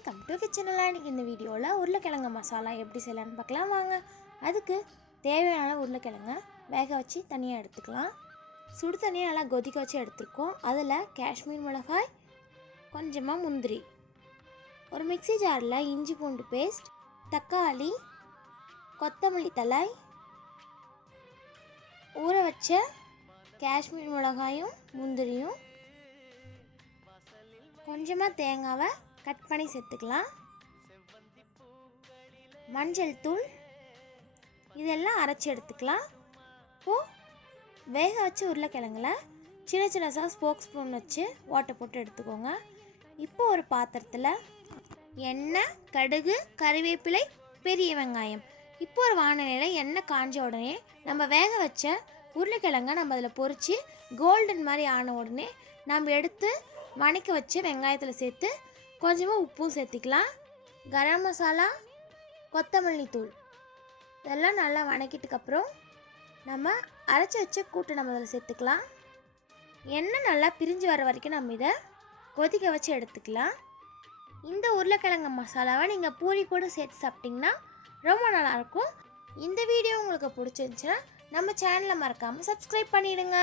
Welcome to கிச்சனில். இன்றைக்கி இந்த வீடியோவில் உருளைக்கிழங்கு மசாலா எப்படி செய்யலான்னு பார்க்கலாம் வாங்க. அதுக்கு தேவையான உருளைக்கிழங்க வேக வச்சு தனியாக எடுத்துக்கலாம். சுடு தண்ணியை நல்லா கொதிக்க வச்சு எடுத்துருக்கோம். அதில் காஷ்மீர் மிளகாய், கொஞ்சமாக முந்திரி, ஒரு மிக்சி ஜாரில் இஞ்சி பூண்டு பேஸ்ட், தக்காளி, கொத்தமல்லி தழை, ஊற வச்ச காஷ்மீர் மிளகாயும் முந்திரியும், கொஞ்சமாக தேங்காவை கட் பண்ணி சேர்த்துக்கலாம், மஞ்சள் தூள், இதெல்லாம் அரைச்சி எடுத்துக்கலாம். இப்போது வேக வச்சு உருளைக்கிழங்குல சின்ன சின்னதாக ஸ்போக் ஸ்பூன் வச்சு ஓட்டை போட்டு எடுத்துக்கோங்க. இப்போ ஒரு பாத்திரத்தில் எண்ணெய், கடுகு, கறிவேப்பிலை, பெரிய வெங்காயம். இப்போ ஒரு வானலியில் எண்ணெய் காஞ்ச உடனே நம்ம வேக வச்ச உருளைக்கிழங்க நம்ம அதில் பொரித்து கோல்டன் மாதிரி ஆன உடனே நம்ம எடுத்து வணக்க வச்சு வெங்காயத்தில் சேர்த்து கொஞ்சமாக உப்பும் சேர்த்திக்கலாம். கரம் மசாலா, கொத்தமல்லி தூள் இதெல்லாம் நல்லா வணக்கிட்டுக்கப்புறம் நம்ம அரைச்சி வச்ச கூட்டு நம்ம அதில் சேர்த்துக்கலாம். எண்ணெய் நல்லா பிரிஞ்சு வர வரைக்கும் நம்ம இதை கொதிக்க வச்சு எடுத்துக்கலாம். இந்த உருளைக்கிழங்கு மசாலாவை நீங்கள் பூரி கூட சேர்த்து சாப்பிட்டிங்கன்னா ரொம்ப நல்லாயிருக்கும். இந்த வீடியோ உங்களுக்கு பிடிச்சிருந்துச்சுன்னா நம்ம சேனலை மறக்காமல் சப்ஸ்கிரைப் பண்ணிவிடுங்க.